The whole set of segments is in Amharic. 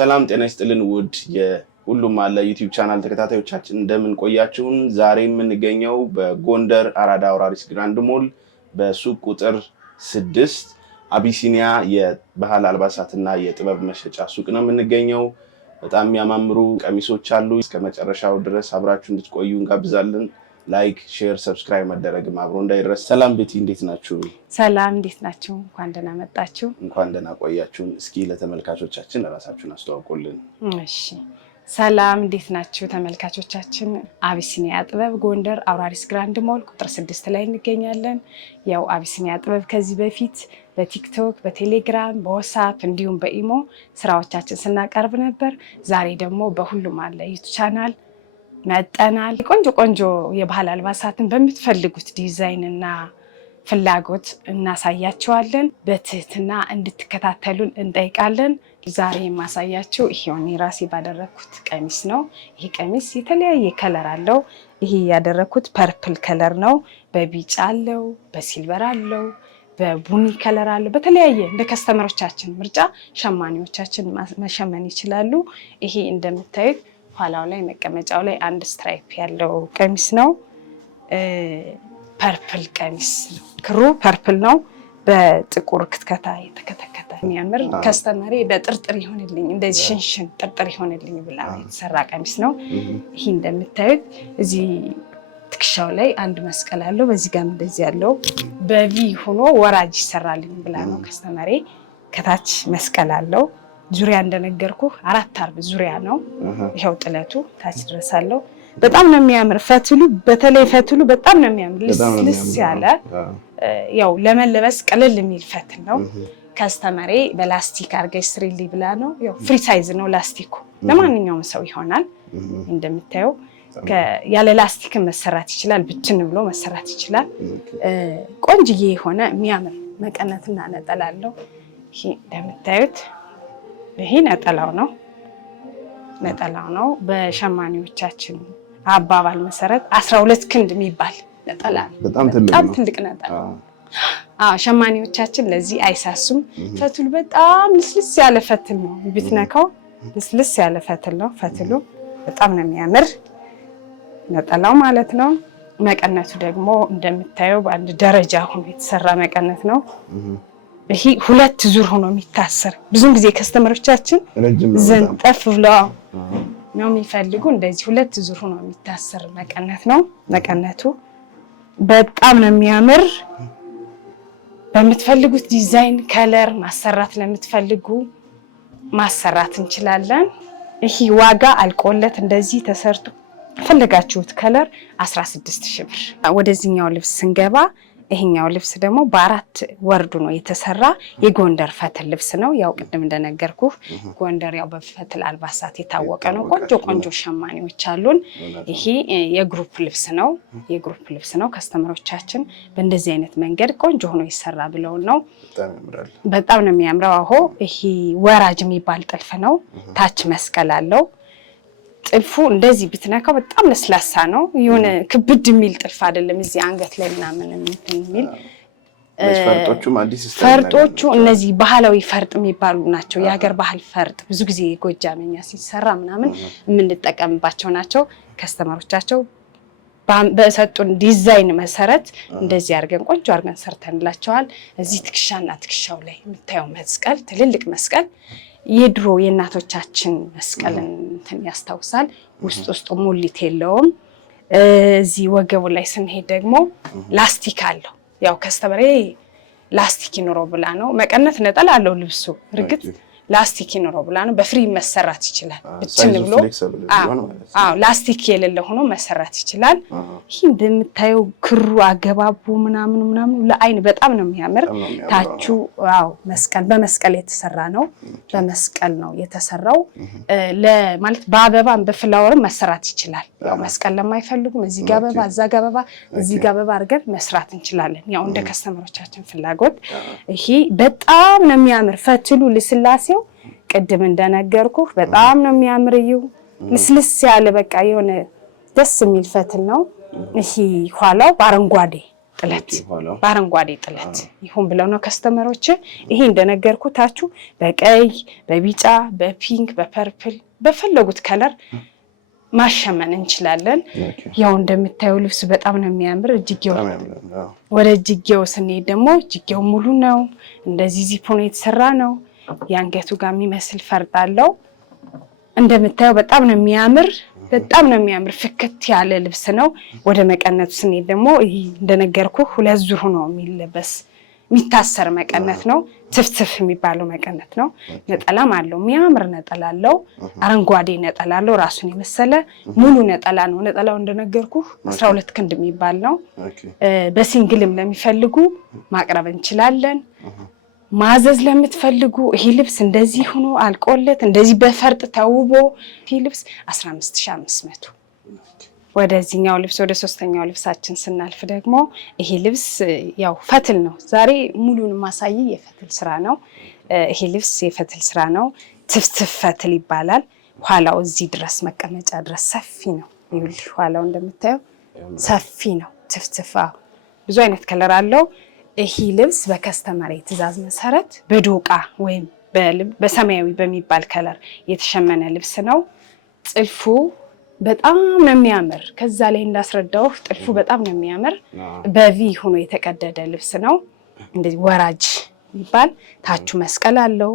ሰላም ጤና ይስጥልን ውድ የሁሉም አለ ዩቲዩብ ቻናል ተከታታዮቻችን እንደምን ቆያችሁን? ዛሬ የምንገኘው በጎንደር አራዳ አውራሪስ ግራንድ ሞል በሱቅ ቁጥር 6 አቢሲኒያ የባህል አልባሳትና የጥበብ መሸጫ ሱቅ ነው የምንገኘው። በጣም የሚያማምሩ ቀሚሶች አሉ። እስከመጨረሻው ድረስ አብራችሁ እንድትቆዩ እንጋብዛለን። ላይክ፣ ሼር፣ ሰብስክራይብ ማድረግም አብሮ እንዳይረሳ። ሰላም ቤቲ እንዴት ናችሁ? ሰላም እንዴት ናችሁ? እንኳን ደህና መጣችሁ። እንኳን ደህና ቆያችሁን። እስኪ ለተመልካቾቻችን ራሳችሁን አስተዋውቁልን። እሺ ሰላም እንዴት ናችሁ ተመልካቾቻችን? አቢሲኒያ ጥበብ ጎንደር አውራሪስ ግራንድ ሞል ቁጥር 6 ላይ እንገኛለን። ያው አቢሲኒያ ጥበብ ከዚህ በፊት በቲክቶክ፣ በቴሌግራም፣ በዋትስአፕ እንዲሁም በኢሞ ስራዎቻችን ስናቀርብ ነበር። ዛሬ ደግሞ በሁሉም አለ ዩቲዩብ ቻናል መጠናል። ቆንጆ የባህል አልባሳትን በምትፈልጉት ዲዛይን እና ፍላጎት እናሳያቸዋለን። በትህትና እንድትከታተሉን እንጠይቃለን። ዛሬ የማሳያችሁ ይሄውን ራሴ ባደረኩት ቀሚስ ነው። ይሄ ቀሚስ የተለያየ ከለር አለው። ይሄ ያደረኩት ፐርፕል ከለር ነው። በቢጫ አለው፣ በሲልቨር አለው፣ በቡኒ ከለር አለው። በተለያየ እንደ ከስተመሮቻችን ምርጫ ሸማኔዎቻችን መሸመን ይችላሉ። ይሄ እንደምታዩት ኋላው ላይ መቀመጫው ላይ አንድ ስትራይፕ ያለው ቀሚስ ነው። ፐርፕል ቀሚስ ነው። ክሩ ፐርፕል ነው። በጥቁር ክትከታ የተከተከተ የሚያምር ከስተመሬ በጥርጥር ይሆንልኝ እንደዚህ ሽንሽን ጥርጥር ይሆንልኝ ብላ የተሰራ ቀሚስ ነው። ይሄ እንደምታዩት እዚህ ትከሻው ላይ አንድ መስቀል አለው። በዚህ ጋር እንደዚህ ያለው በቪ ሆኖ ወራጅ ይሰራልኝ ብላ ነው ከስተመሬ። ከታች መስቀል አለው። ዙሪያ እንደነገርኩ 4 አርብ ዙሪያ ነው። ይሄው ጥለቱ ታች ድረስ አለው። በጣም ነው የሚያምር ፈትሉ። በተለይ ፈትሉ በጣም ነው የሚያምር ልስ ያለ ያው ለመለበስ ቀለል የሚል ፈትል ነው። ከስተመሬ በላስቲክ አርገሽ ስሪሊ ብላ ነው። ያው ፍሪ ሳይዝ ነው ላስቲኩ። ለማንኛውም ሰው ይሆናል። እንደምታየው ያለ ላስቲክ መሰራት ይችላል። ብትን ብሎ መሰራት ይችላል። ቆንጅዬ የሆነ የሚያምር መቀነትና ነጠላ አለው። ይሄ እንደምታዩት ይሄ ነጠላው ነው። በሸማኔዎቻችን አባባል መሰረት 12 ክንድ የሚባል ነጠላ ነው። በጣም ትልቅ ነጠላ። ሸማኔዎቻችን ለዚህ አይሳሱም። ፈትሉ በጣም ልስልስ ያለ ፈትል ነው። ብትነካው ልስልስ ያለ ፈትል ነው። ፈትሉ በጣም ነው የሚያምር ነጠላው ማለት ነው። መቀነቱ ደግሞ እንደምታየው በአንድ ደረጃ ሆኖ የተሰራ መቀነት ነው። ይሄ 2 ዙር ሆኖ የሚታሰር ብዙን ጊዜ ከስተመሮቻችን ዘንጠፍ ብለው ነው የሚፈልጉ። እንደዚህ 2 ዙር ሆኖ የሚታሰር መቀነት ነው። መቀነቱ በጣም ነው የሚያምር። በምትፈልጉት ዲዛይን ከለር ማሰራት ለምትፈልጉ ማሰራት እንችላለን። ይሄ ዋጋ አልቆለት እንደዚህ ተሰርቶ ፈለጋችሁት ከለር 16000 ብር። ወደዚህኛው ልብስ ስንገባ ይሄኛው ልብስ ደግሞ በ4 ወርዱ ነው የተሰራ የጎንደር ፈትል ልብስ ነው። ያው ቅድም እንደነገርኩ ጎንደር ያው በፈትል አልባሳት የታወቀ ነው። ቆንጆ ሸማኔዎች አሉን። ይሄ የግሩፕ ልብስ ነው። ከስተመሮቻችን በእንደዚህ አይነት መንገድ ቆንጆ ሆኖ ይሰራ ብለው ነው። በጣም ነው የሚያምረው። አሆ ይሄ ወራጅ የሚባል ጥልፍ ነው። ታች መስቀል አለው። ጥልፉ እንደዚህ ብትነካው በጣም ለስላሳ ነው። የሆነ ክብድ የሚል ጥልፍ አይደለም። እዚህ አንገት ላይ ምናምን የሚል ፈርጦቹ እነዚህ ባህላዊ ፈርጥ የሚባሉ ናቸው። የሀገር ባህል ፈርጥ ብዙ ጊዜ ጎጃምኛ ሲሰራ ምናምን የምንጠቀምባቸው ናቸው። ከስተመሮቻቸው በሰጡን ዲዛይን መሰረት እንደዚህ አድርገን ቆንጆ አድርገን ሰርተንላቸዋል። እዚህ ትከሻና ትከሻው ላይ የምታየው መስቀል ትልልቅ መስቀል የድሮ የእናቶቻችን መስቀልን እንትን ያስታውሳል። ውስጡ ሙሊት የለውም። እዚህ ወገቡ ላይ ስንሄድ ደግሞ ላስቲክ አለው። ያው ከስተመሬ ላስቲክ ይኖረው ብላ ነው። መቀነት ነጠላ አለው ልብሱ እርግጥ ላስቲክ ይኖረው ብላ ነው። በፍሪ መሰራት ይችላል። ብትን ብሎ ላስቲክ የሌለ ሆኖ መሰራት ይችላል። ይሄ እንደምታየው ክሩ አገባቡ ምናምን ለአይን በጣም ነው የሚያምር። ታቹ መስቀል በመስቀል የተሰራ ነው። በመስቀል ነው የተሰራው። ለማለት በአበባም በፍላወርም መሰራት ይችላል። ያው መስቀል ለማይፈልጉም እዚህ ጋር አበባ እዛ ጋር አበባ እዚህ ጋር አበባ አድርገን መስራት እንችላለን። ያው እንደ ከስተመሮቻችን ፍላጎት። ይሄ በጣም ነው የሚያምር ፈትሉ ልስላሴው ቅድም እንደነገርኩ በጣም ነው የሚያምርው። ልስልስ ያለ በቃ የሆነ ደስ የሚል ፈትል ነው። ይሄ ኋላው በአረንጓዴ ጥለት በአረንጓዴ ጥለት ይሁን ብለው ነው ከስተመሮች። ይሄ እንደነገርኩታችሁ በቀይ በቢጫ በፒንክ በፐርፕል በፈለጉት ከለር ማሸመን እንችላለን። ያው እንደምታዩ ልብስ በጣም ነው የሚያምር። እጅጌው ወደ እጅጌው ስንሄድ ደግሞ እጅጌው ሙሉ ነው። እንደዚህ ዚፖ ነው የተሰራ ነው። የአንገቱ ጋር የሚመስል ፈርጥ አለው። እንደምታዩ በጣም ነው የሚያምር። በጣም ነው የሚያምር። ፍክት ያለ ልብስ ነው። ወደ መቀነቱ ስንሄድ ደግሞ ይሄ እንደነገርኩ 2 ዙር ነው የሚለበስ የሚታሰር መቀነት ነው። ትፍትፍ የሚባለው መቀነት ነው። ነጠላም አለው። የሚያምር ነጠላ አለው። አረንጓዴ ነጠላ አለው። ራሱን የመሰለ ሙሉ ነጠላ ነው። ነጠላው እንደነገርኩ 12 ክንድ የሚባል ነው። በሲንግልም ለሚፈልጉ ማቅረብ እንችላለን። ማዘዝ ለምትፈልጉ ይሄ ልብስ እንደዚህ ሆኖ አልቆለት እንደዚህ በፈርጥ ተውቦ ይሄ ልብስ 15500። ወደዚህኛው ልብስ ወደ ሶስተኛው ልብሳችን ስናልፍ ደግሞ ይሄ ልብስ ያው ፈትል ነው። ዛሬ ሙሉን ማሳይ የፈትል ስራ ነው። ይሄ ልብስ የፈትል ስራ ነው። ትፍትፍ ፈትል ይባላል። ኋላው እዚህ ድረስ መቀመጫ ድረስ ሰፊ ነው። ይኸውልሽ ኋላው እንደምታየው ሰፊ ነው። ትፍትፍ ብዙ አይነት ከለር አለው። ይሄ ልብስ በከስተመር ትዕዛዝ መሰረት በዶቃ ወይም በሰማያዊ በሚባል ከለር የተሸመነ ልብስ ነው። ጥልፉ በጣም ነው የሚያምር። ከዛ ላይ እንዳስረዳው ጥልፉ በጣም ነው የሚያምር። በቪ ሆኖ የተቀደደ ልብስ ነው። እንደዚህ ወራጅ ይባል። ታቹ መስቀል አለው።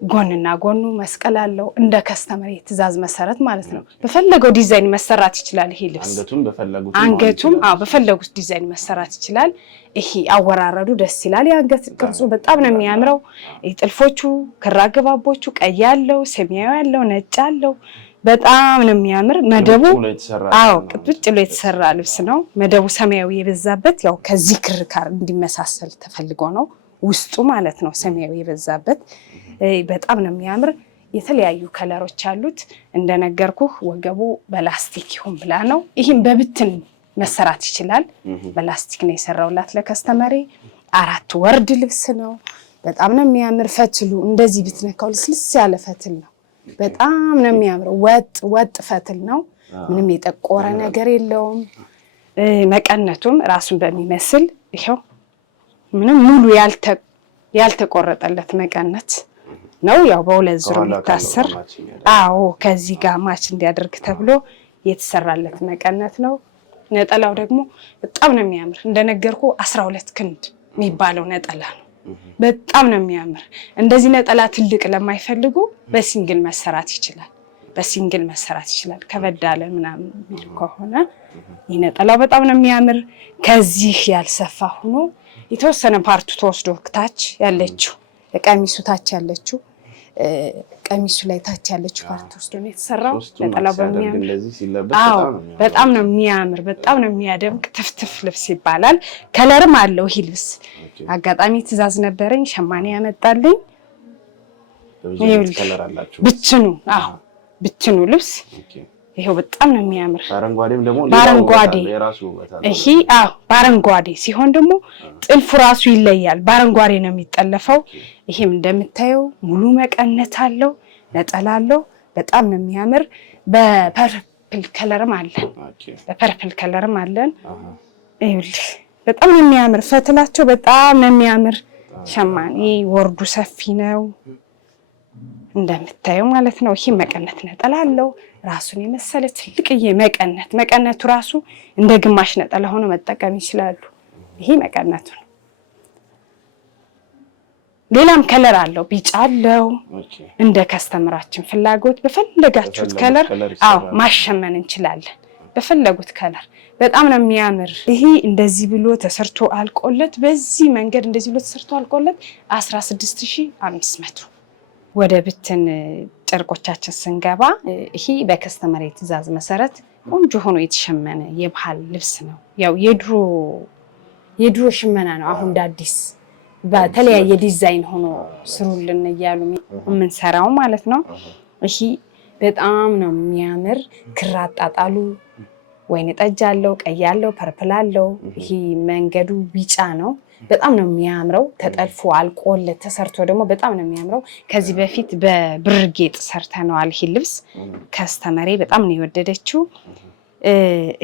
ጎንና ጎኑ መስቀል አለው። እንደ ከስተመር ትዕዛዝ መሰረት ማለት ነው። በፈለገው ዲዛይን መሰራት ይችላል። ይሄ ልብስ አንገቱም በፈለጉት ዲዛይን መሰራት ይችላል። ይሄ አወራረዱ ደስ ይላል። የአንገት ቅርጹ በጣም ነው የሚያምረው። ጥልፎቹ ክር አገባቦቹ ቀይ ያለው፣ ሰማያዊ ያለው፣ ነጭ ያለው በጣም ነው የሚያምር። መደቡ ቅጥብጭ ብሎ የተሰራ ልብስ ነው። መደቡ ሰማያዊ የበዛበት ያው ከዚህ ክር ጋር እንዲመሳሰል ተፈልጎ ነው። ውስጡ ማለት ነው ሰማያዊ የበዛበት በጣም ነው የሚያምር። የተለያዩ ከለሮች አሉት። እንደነገርኩ ወገቡ በላስቲክ ይሁን ብላ ነው። ይህም በብትን መሰራት ይችላል። በላስቲክ ነው የሰራውላት ለከስተመሬ። 4 ወርድ ልብስ ነው። በጣም ነው የሚያምር። ፈትሉ እንደዚህ ብትነካው ልስልስ ያለ ፈትል ነው። በጣም ነው የሚያምረው። ወጥ ፈትል ነው። ምንም የጠቆረ ነገር የለውም። መቀነቱም ራሱን በሚመስል ይሄው ምንም ሙሉ ያልተቆረጠለት መቀነት ነው። ያው በ2 ዙር የሚታሰር ከዚህ ጋር ማች እንዲያደርግ ተብሎ የተሰራለት መቀነት ነው። ነጠላው ደግሞ በጣም ነው የሚያምር። እንደነገርኩ 12 ክንድ የሚባለው ነጠላ ነው። በጣም ነው የሚያምር። እንደዚህ ነጠላ ትልቅ ለማይፈልጉ በሲንግል መሰራት ይችላል። ከበድ ያለ ምናምን ከሆነ ይህ ነጠላው በጣም ነው የሚያምር። ከዚህ ያልሰፋ ሆኖ የተወሰነ ፓርቱ ተወስዶ ታች ያለችው ቀሚሱ ታች ያለችው ቀሚሱ ላይ ታች ያለችው ፓርት ወስዶ ነው የተሰራው። ነጠላው በጣም ነው የሚያምር። በጣም ነው የሚያደምቅ። ትፍትፍ ልብስ ይባላል። ከለርም አለው ይሄ ልብስ። አጋጣሚ ትዕዛዝ ነበረኝ ሸማኔ ያመጣልኝ። ብትኑ ልብስ ይሄው በጣም ነው የሚያምር። በአረንጓዴ ይሄ በአረንጓዴ ሲሆን ደግሞ ጥልፉ ራሱ ይለያል። በአረንጓዴ ነው የሚጠለፈው። ይሄም እንደምታየው ሙሉ መቀነት አለው፣ ነጠላ አለው። በጣም ነው የሚያምር። በፐርፕል ከለርም አለን። ይኸውልህ በጣም ነው የሚያምር። ፈትላቸው በጣም ነው የሚያምር። ሸማኔ ወርዱ ሰፊ ነው እንደምታየው ማለት ነው። ይሄ መቀነት ነጠላ አለው። ራሱን የመሰለ ትልቅዬ መቀነቱ ራሱ እንደ ግማሽ ነጠላ ሆኖ መጠቀም ይችላሉ። ይሄ መቀነቱ ነው። ሌላም ከለር አለው። ቢጫ አለው። እንደ ከስተመራችን ፍላጎት በፈለጋችሁት ከለር ማሸመን እንችላለን። በፈለጉት ከለር በጣም ነው የሚያምር። ይሄ እንደዚህ ብሎ ተሰርቶ አልቆለት በዚህ መንገድ እንደዚህ ብሎ ተሰርቶ አልቆለት 16500። ወደ ብትን ጨርቆቻችን ስንገባ ይሄ በከስተመር ትዕዛዝ መሰረት ቆንጆ ሆኖ የተሸመነ የባህል ልብስ ነው። ያው የድሮ ሽመና ነው። አሁን አዲስ በተለያየ ዲዛይን ሆኖ ስሩልን እያሉ የምንሰራው ማለት ነው። ይሄ በጣም ነው የሚያምር። ክር አጣጣሉ ወይን ጠጅ አለው፣ ቀይ አለው፣ ፐርፕል አለው። ይሄ መንገዱ ቢጫ ነው። በጣም ነው የሚያምረው። ተጠልፎ አልቆለት ተሰርቶ ደግሞ በጣም ነው የሚያምረው። ከዚህ በፊት በብር ጌጥ ሰርተነዋል። ይሄ ልብስ ከስተመሬ በጣም ነው የወደደችው።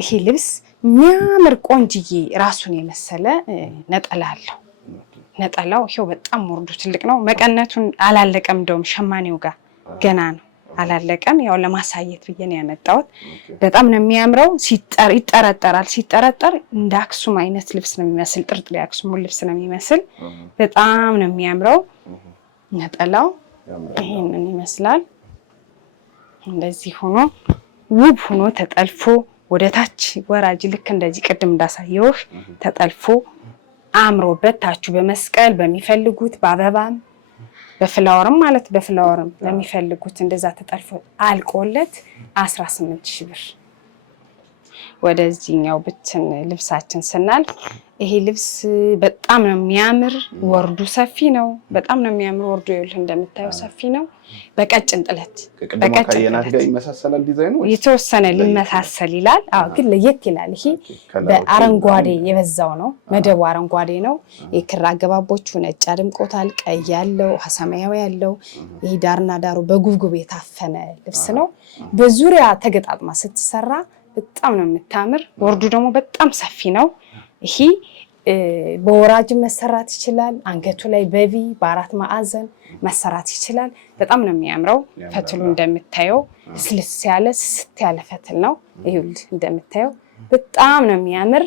ይሄ ልብስ የሚያምር ቆንጅዬ ራሱን የመሰለ ነጠላ አለው። ነጠላው ይሄው በጣም ወርዱ ትልቅ ነው። መቀነቱን አላለቀም፣ እንደውም ሸማኔው ጋር ገና ነው አላለቀም። ያው ለማሳየት ብዬ ነው ያመጣሁት። በጣም ነው የሚያምረው። ይጠረጠራል። ሲጠረጠር እንደ አክሱም አይነት ልብስ ነው የሚመስል፣ ጥርጥር የአክሱም ልብስ ነው የሚመስል። በጣም ነው የሚያምረው። ነጠላው ይሄንን ይመስላል። እንደዚህ ሆኖ ውብ ሆኖ ተጠልፎ ወደታች ወራጅ ልክ እንደዚህ ቅድም እንዳሳየው ተጠልፎ አምሮበት ታቹ በመስቀል በሚፈልጉት በአበባም በፍላወርም ማለት በፍላወርም ለሚፈልጉት እንደዛ ተጠልፎ አልቆለት 18000 ብር። ወደዚህኛው ብትን ልብሳችን ስናልፍ ይሄ ልብስ በጣም ነው የሚያምር። ወርዱ ሰፊ ነው። በጣም ነው የሚያምር ወርዱ። ይኸውልህ እንደምታየው ሰፊ ነው። በቀጭን ጥለት ጋር ይመሳሰላል ዲዛይኑ የተወሰነ ሊመሳሰል ይላል። አዎ ግን ለየት ይላል። ይሄ በአረንጓዴ የበዛው ነው። መደቡ አረንጓዴ ነው። የክር አገባቦቹ ነጭ አድምቆታል። ቀይ ያለው ሰማያዊ ያለው ይሄ ዳርና ዳሩ በጉብጉብ የታፈነ ልብስ ነው። በዙሪያ ተገጣጥማ ስትሰራ በጣም ነው የምታምር። ወርዱ ደግሞ በጣም ሰፊ ነው። ይሄ በወራጅ መሰራት ይችላል። አንገቱ ላይ በቪ በአራት ማዕዘን መሰራት ይችላል። በጣም ነው የሚያምረው። ፈትሉ እንደምታየው ስልስ ያለ ስት ያለ ፈትል ነው። ይኸውልህ እንደምታየው በጣም ነው የሚያምር።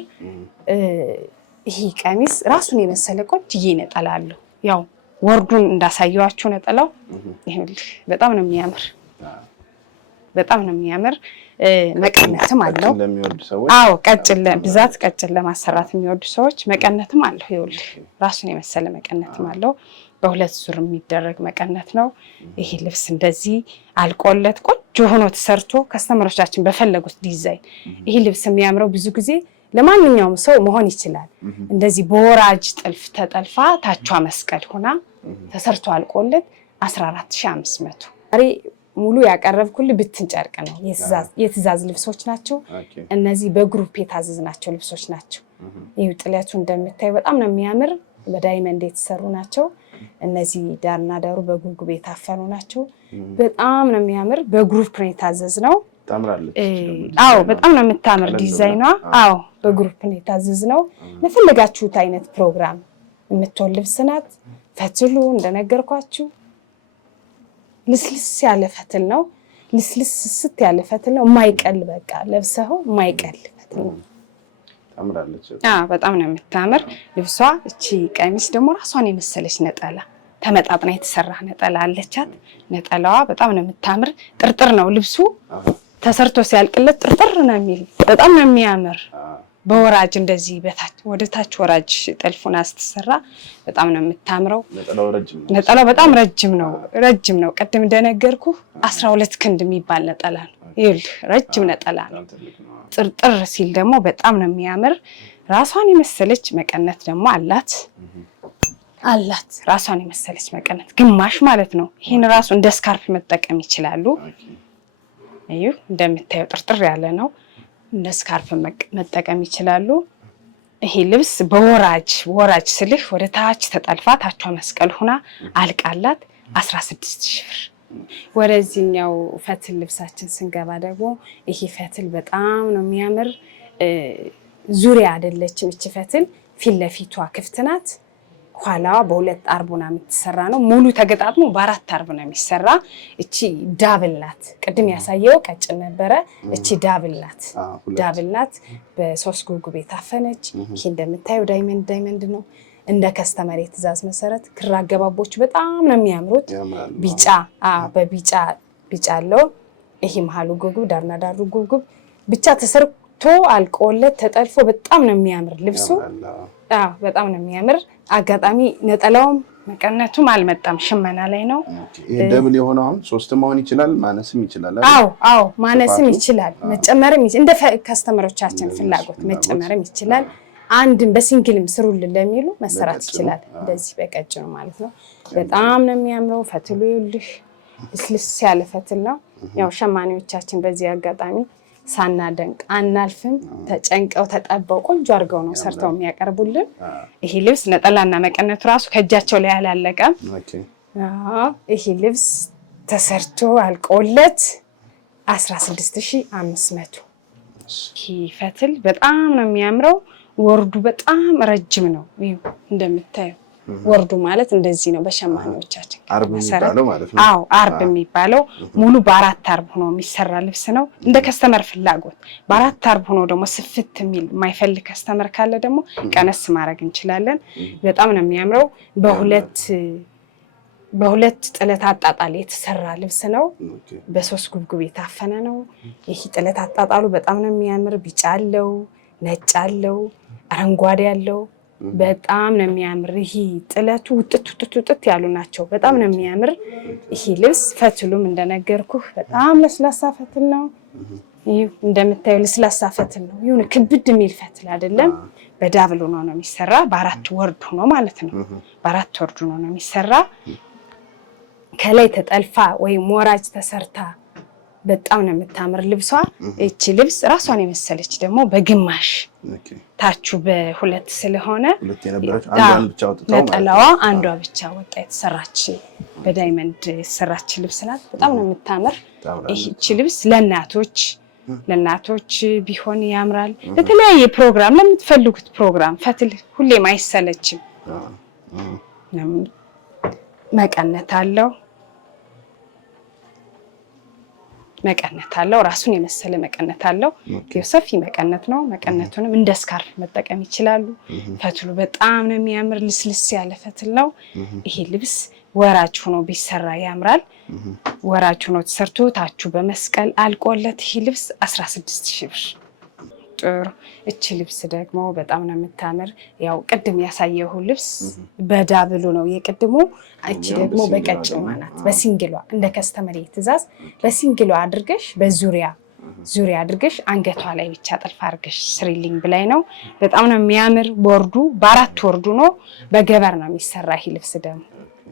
ይሄ ቀሚስ ራሱን የመሰለ ቆንጆ ነጠላ አለው። ያው ወርዱን እንዳሳየዋችሁ ነጠላው ይኸውልህ በጣም ነው የሚያምር። በጣም ነው የሚያምር። መቀነትም አለው። አዎ ቀጭን ብዛት ቀጭን ለማሰራት የሚወዱ ሰዎች መቀነትም አለው። ይኸውልህ ራሱን የመሰለ መቀነትም አለው። በሁለት ዙር የሚደረግ መቀነት ነው። ይሄ ልብስ እንደዚህ አልቆለት ቆንጆ ሆኖ ተሰርቶ ከስተመሮቻችን በፈለጉት ዲዛይን ይሄ ልብስ የሚያምረው ብዙ ጊዜ ለማንኛውም ሰው መሆን ይችላል። እንደዚህ በወራጅ ጥልፍ ተጠልፋ ታቿ መስቀል ሆና ተሰርቶ አልቆለት 14500 ሙሉ ያቀረብኩልህ ብትን ጨርቅ ነው። የትእዛዝ ልብሶች ናቸው እነዚህ። በግሩፕ የታዘዝናቸው ልብሶች ናቸው። ይህ ጥለቱ እንደምታየው በጣም ነው የሚያምር። በዳይመንድ የተሰሩ ናቸው እነዚህ። ዳርና ዳሩ በጉብጉብ የታፈኑ ናቸው። በጣም ነው የሚያምር። በግሩፕ ነው የታዘዝነው። አዎ በጣም ነው የምታምር ዲዛይኗ። አዎ በግሩፕ ነው የታዘዝነው። ለፈለጋችሁት አይነት ፕሮግራም የምትሆን ልብስ ናት። ፈትሉ እንደነገርኳችሁ ልስልስ ያለ ፈትል ነው። ልስልስ ስት ያለ ፈትል ነው። የማይቀል በቃ ለብሰው የማይቀል ፈትል ነው። ታምራለች። በጣም ነው የምታምር ልብሷ። እቺ ቀሚስ ደግሞ ራሷን የመሰለች ነጠላ ተመጣጥና የተሰራ ነጠላ አለቻት። ነጠላዋ በጣም ነው የምታምር። ጥርጥር ነው ልብሱ ተሰርቶ ሲያልቅለት ጥርጥር ነው የሚል። በጣም ነው የሚያምር። በወራጅ እንደዚህ በታች ወደ ታች ወራጅ ጥልፉና ስትሰራ በጣም ነው የምታምረው። ነጠላው በጣም ረጅም ነው። ቅድም እንደነገርኩ 12 ክንድ የሚባል ነጠላ ነው። ይኸውልህ ረጅም ነጠላ ነው። ጥርጥር ሲል ደግሞ በጣም ነው የሚያምር። ራሷን የመሰለች መቀነት ደግሞ አላት። ራሷን የመሰለች መቀነት ግማሽ ማለት ነው። ይሄን ራሱ እንደ ስካርፕ መጠቀም ይችላሉ። እዩ እንደምታየው ጥርጥር ያለ ነው። እንደ ስካርፕ መጠቀም ይችላሉ። ይሄ ልብስ በወራጅ ስልህ ወደ ታች ተጠልፋ ታቿ መስቀል ሆና አልቃላት 16000 ብር። ወደዚህኛው ፈትል ልብሳችን ስንገባ ደግሞ ይሄ ፈትል በጣም ነው የሚያምር። ዙሪያ አይደለችም እቺ ፈትል፣ ፊት ለፊቷ ክፍት ናት። ኋላዋ በሁለት አርቡና የምትሰራ ነው። ሙሉ ተገጣጥሞ በአራት አርብ ነው የሚሰራ። እቺ ዳብል ናት። ቅድም ያሳየው ቀጭን ነበረ። እቺ ዳብል ናት። በሶስት ጉብጉብ የታፈነች። ይሄ እንደምታየው ዳይመንድ ነው። እንደ ከስተመር ትእዛዝ መሰረት ክር አገባቦች በጣም ነው የሚያምሩት። በቢጫ አለው። ይሄ መሀሉ ጉብጉብ ዳርና ዳሩ ጉብጉብ ብቻ ተሰርቶ አልቆለት ተጠልፎ በጣም ነው የሚያምር ልብሱ። በጣም ነው የሚያምር። አጋጣሚ ነጠላውም መቀነቱም አልመጣም፣ ሽመና ላይ ነው። ይሄ ደብል የሆነው አሁን 3 መሆን ይችላል፣ ማነስም ይችላል። ማነስም ይችላል፣ መጨመርም እንደ ከስተመሮቻችን ፍላጎት መጨመርም ይችላል። አንድም በሲንግልም ስሩልን ለሚሉ መሰራት ይችላል። እንደዚህ በቀጭኑ ማለት ነው። በጣም ነው የሚያምረው። ፈትሉ ይኸውልህ ልስልስ ያለ ፈትል ነው። ያው ሸማኔዎቻችን በዚህ አጋጣሚ ሳናደንቅ አናልፍም። ተጨንቀው ተጠበው ቆንጆ አድርገው ነው ሰርተው የሚያቀርቡልን። ይሄ ልብስ ነጠላና መቀነቱ ራሱ ከእጃቸው ላይ አላለቀም። ይሄ ልብስ ተሰርቶ አልቆለት 16500 ይሄ ፈትል በጣም ነው የሚያምረው። ወርዱ በጣም ረጅም ነው። እንደምታየው ወርዱ ማለት እንደዚህ ነው በሸማኔዎቻችን መሰረት። አዎ አርብ የሚባለው ሙሉ በ4 አርብ ሆኖ የሚሰራ ልብስ ነው። እንደ ከስተመር ፍላጎት በ4 አርብ ሆኖ ደግሞ ስፍት የሚል የማይፈልግ ከስተመር ካለ ደግሞ ቀነስ ማድረግ እንችላለን። በጣም ነው የሚያምረው። በሁለት ጥለት አጣጣል የተሰራ ልብስ ነው። በ3 ጉብጉብ የታፈነ ነው። ይሄ ጥለት አጣጣሉ በጣም ነው የሚያምር። ቢጫ አለው፣ ነጭ አለው፣ አረንጓዴ አለው። በጣም ነው የሚያምር። ይሄ ጥለቱ ውጥት ያሉ ናቸው። በጣም ነው የሚያምር ይሄ ልብስ። ፈትሉም እንደነገርኩህ በጣም ለስላሳ ፈትል ነው። ይሄ እንደምታየው ለስላሳ ፈትል ነው። ይሁን ክብድ የሚል ፈትል አይደለም። በዳብል ሆኖ ነው የሚሰራ። በ4 ወርድ ሆኖ ማለት ነው። በ4 ወርድ ሆኖ ነው የሚሰራ። ከላይ ተጠልፋ ወይም ወራጅ ተሰርታ በጣም ነው የምታምር ልብሷ። እቺ ልብስ ራሷን የመሰለች ደግሞ በግማሽ ታቹ በ2 ስለሆነ ነጠላዋ አንዷ ብቻ ወጣ የተሰራች በዳይመንድ የተሰራች ልብስ ናት። በጣም ነው የምታምር። እቺ ልብስ ለእናቶች ቢሆን ያምራል። ለተለያየ ፕሮግራም፣ ለምትፈልጉት ፕሮግራም ፈትል ሁሌም አይሰለችም። መቀነት አለው ራሱን የመሰለ መቀነት አለው። ሰፊ መቀነት ነው። መቀነቱንም እንደ ስካርፍ መጠቀም ይችላሉ። ፈትሉ በጣም ነው የሚያምር። ልስልስ ያለ ፈትል ነው። ይሄ ልብስ ወራጅ ሆኖ ቢሰራ ያምራል። ወራጅ ሆኖ ተሰርቶ ታቹ በመስቀል አልቆለት ይሄ ልብስ 16,000 ብር። ጥሩ። እቺ ልብስ ደግሞ በጣም ነው የምታምር። ያው ቅድም ያሳየው ልብስ በዳብሉ ነው የቅድሙ። እቺ ደግሞ በቀጭኗ ናት። በሲንግሏ እንደ ከስተመር ትእዛዝ በሲንግሏ አድርገሽ በዙሪያ አድርገሽ አንገቷ ላይ ብቻ ጥልፍ አድርገሽ ስሪልኝ ብላይ ነው። በጣም ነው የሚያምር። ወርዱ በ4 ወርዱ ነው። በገበር ነው የሚሰራ። ይሄ ልብስ ደግሞ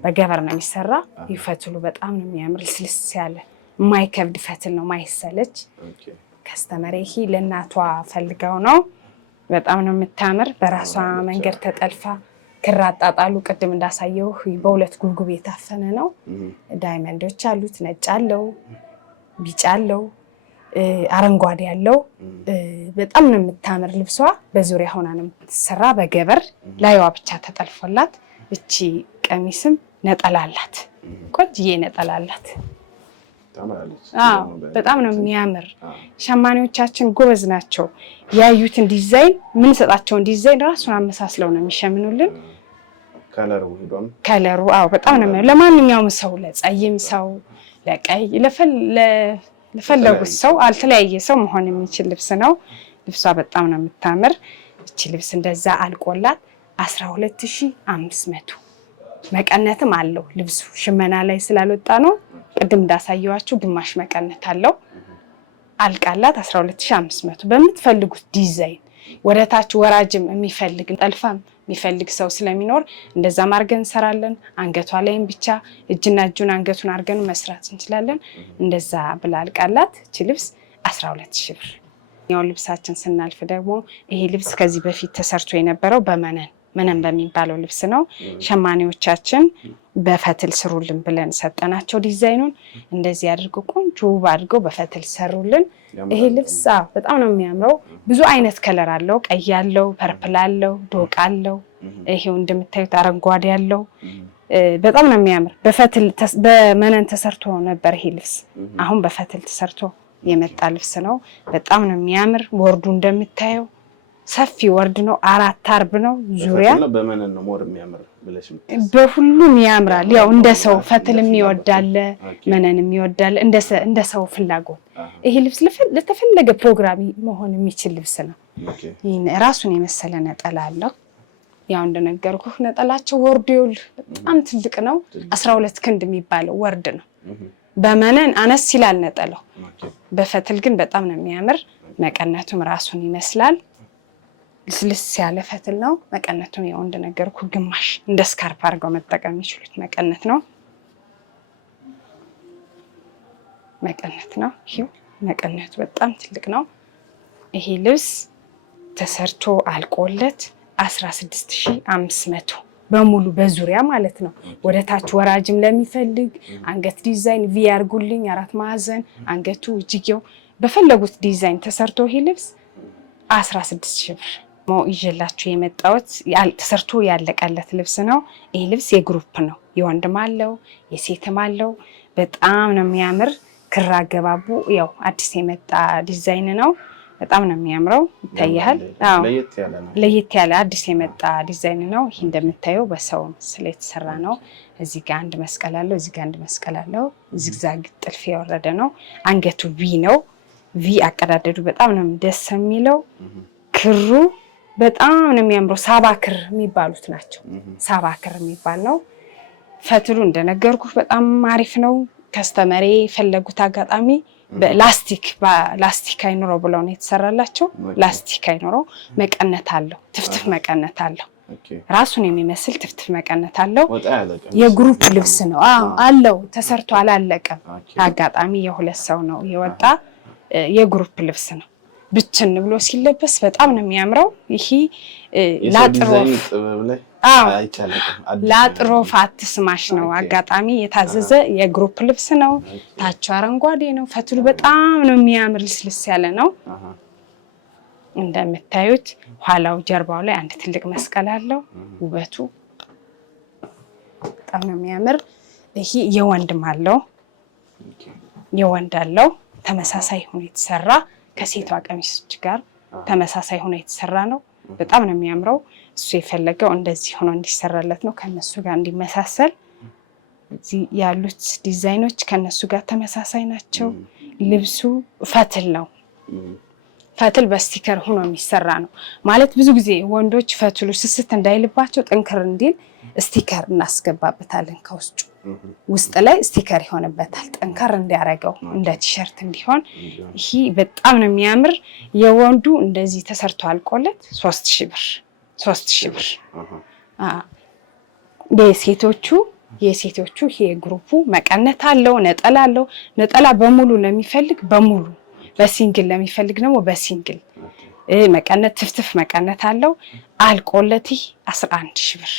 በገበር ነው የሚሰራ። ይፈትሉ በጣም ነው የሚያምር። ልስልስ ያለ የማይከብድ ፈትል ነው፣ ማይሰለች። ከስተመር ይሄ ለእናቷ ፈልገው ነው። በጣም ነው የምታምር። በራሷ መንገድ ተጠልፋ ክር አጣጣሉ ቅድም እንዳሳየው በ2 ጉብጉብ የታፈነ ነው። ዳይመንዶች አሉት። ነጭ አለው፣ ቢጫ አለው፣ አረንጓዴ አለው። በጣም ነው የምታምር ልብሷ። በዙሪያ ሆና ነው የምትሰራ በገበር ላይዋ ብቻ ተጠልፎላት። እቺ ቀሚስም ነጠላ አላት፣ ቆንጅዬ ነጠላ አላት። በጣም ነው የሚያምር። ሸማኔዎቻችን ጎበዝ ናቸው። ያዩትን ዲዛይን የምንሰጣቸውን ዲዛይን ራሱን አመሳስለው ነው የሚሸምኑልን። ከለሩ በጣም ነው የሚያምር። ለማንኛውም ሰው፣ ለጸይም ሰው፣ ለቀይ፣ ለፈለጉት ሰው፣ አልተለያየ ሰው መሆን የሚችል ልብስ ነው። ልብሷ በጣም ነው የምታምር። እቺ ልብስ እንደዛ አልቆላት 12,500። መቀነትም አለው ልብሱ ሽመና ላይ ስላልወጣ ነው። ቅድም እንዳሳየዋችሁ ግማሽ መቀነት አለው። አልቃላት 12,500። በምትፈልጉት ዲዛይን ወደታች ወራጅም የሚፈልግ ጠልፋም የሚፈልግ ሰው ስለሚኖር እንደዛ አድርገን እንሰራለን። አንገቷ ላይም ብቻ እጅና እጁን አንገቱን አድርገን መስራት እንችላለን። እንደዛ ብላ አልቃላት እቺ ልብስ 12,000 ብር። ያው ልብሳችን ስናልፍ ደግሞ ይሄ ልብስ ከዚህ በፊት ተሰርቶ የነበረው መነን በሚባለው ልብስ ነው። ሸማኔዎቻችን በፈትል ስሩልን ብለን ሰጠናቸው። ዲዛይኑን እንደዚህ አድርገው ቆንጆ ውብ አድርገው በፈትል ሰሩልን። ይሄ ልብስ በጣም ነው የሚያምረው። ብዙ አይነት ከለር አለው። ቀይ አለው፣ ፐርፕል አለው፣ ዶቃ አለው። ይሄው እንደምታዩት አረንጓዴ አለው። በጣም ነው የሚያምር። በመነን ተሰርቶ ነበር ይሄ ልብስ። አሁን በፈትል ተሰርቶ የመጣ ልብስ ነው። በጣም ነው የሚያምር። ወርዱ እንደምታየው ሰፊ ወርድ ነው። 4 አርብ ነው። ዙሪያ በመነን ነው ሞር የሚያምር ብለሽ በሁሉም ያምራል። ያው እንደ ሰው ፈትልም ይወዳል፣ መነንም ይወዳል፣ እንደ ሰው ፍላጎት። ይሄ ልብስ ለተፈለገ ፕሮግራም መሆን የሚችል ልብስ ነው። ይሄን ራሱን የመሰለ ነጠላ አለው። ያው እንደነገርኩህ ነጠላቸው ወርዱ በጣም ትልቅ ነው። 12 ክንድ የሚባለው ወርድ ነው። በመነን አነስ ይላል ነጠላው። በፈትል ግን በጣም ነው የሚያምር። መቀነቱም ራሱን ይመስላል። ልስልስ ያለ ፈትል ነው። መቀነቱም ያው እንደነገርኩ ግማሽ እንደ ስካርፕ አድርገው መጠቀም የሚችሉት መቀነት ነው። ይሄው መቀነቱ በጣም ትልቅ ነው። ይሄ ልብስ ተሰርቶ አልቆለት 16,500 በሙሉ በዙሪያ ማለት ነው። ወደ ታች ወራጅም ለሚፈልግ አንገት ዲዛይን ቪ አርጉልኝ 4 ማዕዘን አንገቱ እጅጌው በፈለጉት ዲዛይን ተሰርቶ ይሄ ልብስ 16,000 ብር ይዤላችሁ የመጣሁት ተሰርቶ ያለቀለት ልብስ ነው። ይሄ ልብስ የግሩፕ ነው። የወንድም አለው የሴትም አለው። በጣም ነው የሚያምር። ክር አገባቡ ያው አዲስ የመጣ ዲዛይን ነው። በጣም ነው የሚያምረው። ይታያል። አዎ ለየት ያለ አዲስ የመጣ ዲዛይን ነው። ይሄ እንደምታየው በሰው ምስል የተሰራ ነው። እዚህ ጋር አንድ መስቀል አለው፣ እዚህ ጋር አንድ መስቀል አለው። ዚግዛግ ጥልፍ የወረደ ነው። አንገቱ ቪ ነው። ቪ አቀዳደዱ በጣም ነው ደስ የሚለው። ክሩ በጣም ነው የሚያምረው። ሳባ ክር የሚባሉት ናቸው። ሳባ ክር የሚባል ነው። ፈትሉ እንደነገርኩ በጣም አሪፍ ነው። ከስተመሬ የፈለጉት አጋጣሚ ላስቲክ አይኖረው ብለው ነው የተሰራላቸው። ላስቲክ አይኖረው መቀነት አለው። ትፍትፍ መቀነት አለው። ራሱን የሚመስል ትፍትፍ መቀነት አለው። የግሩፕ ልብስ ነው። አለው ተሰርቶ አላለቀም። አጋጣሚ የሁለት ሰው ነው የወጣ የግሩፕ ልብስ ነው። ብችን ብሎ ሲለበስ በጣም ነው የሚያምረው። ይሄ ላጥሮፍ አትስማሽ ነው። አጋጣሚ የታዘዘ የግሩፕ ልብስ ነው። ታቹ አረንጓዴ ነው። ፈትሉ በጣም ነው የሚያምር፣ ልስልስ ያለ ነው። እንደምታዩት ኋላው ጀርባው ላይ አንድ ትልቅ መስቀል አለው። ውበቱ በጣም ነው የሚያምር። ይሄ የወንድም አለው፣ የወንድ አለው። ተመሳሳይ ሆኖ የተሰራ ከሴቷ ቀሚሶች ጋር ተመሳሳይ ሆኖ የተሰራ ነው። በጣም ነው የሚያምረው። እሱ የፈለገው እንደዚህ ሆኖ እንዲሰራለት ነው፣ ከነሱ ጋር እንዲመሳሰል። እዚህ ያሉት ዲዛይኖች ከነሱ ጋር ተመሳሳይ ናቸው። ልብሱ ፈትል ነው። ፈትል በስቲከር ሆኖ የሚሰራ ነው ማለት ብዙ ጊዜ ወንዶች ፈትሉ ስስት እንዳይልባቸው ጥንክር እንዲል ስቲከር እናስገባበታለን። ከውስጡ ውስጥ ላይ ስቲከር ይሆንበታል ጠንከር እንዲያረገው እንደ ቲሸርት እንዲሆን። ይሄ በጣም ነው የሚያምር። የወንዱ እንደዚህ ተሰርቶ አልቆለት 3,000 ብር 3,000 ብር። የሴቶቹ ይሄ ግሩፑ መቀነት አለው፣ ነጠላ አለው። ነጠላ በሙሉ ለሚፈልግ በሙሉ፣ በሲንግል ለሚፈልግ ደግሞ በሲንግል መቀነት ትፍትፍ መቀነት አለው። አልቆለት 11,000 ብር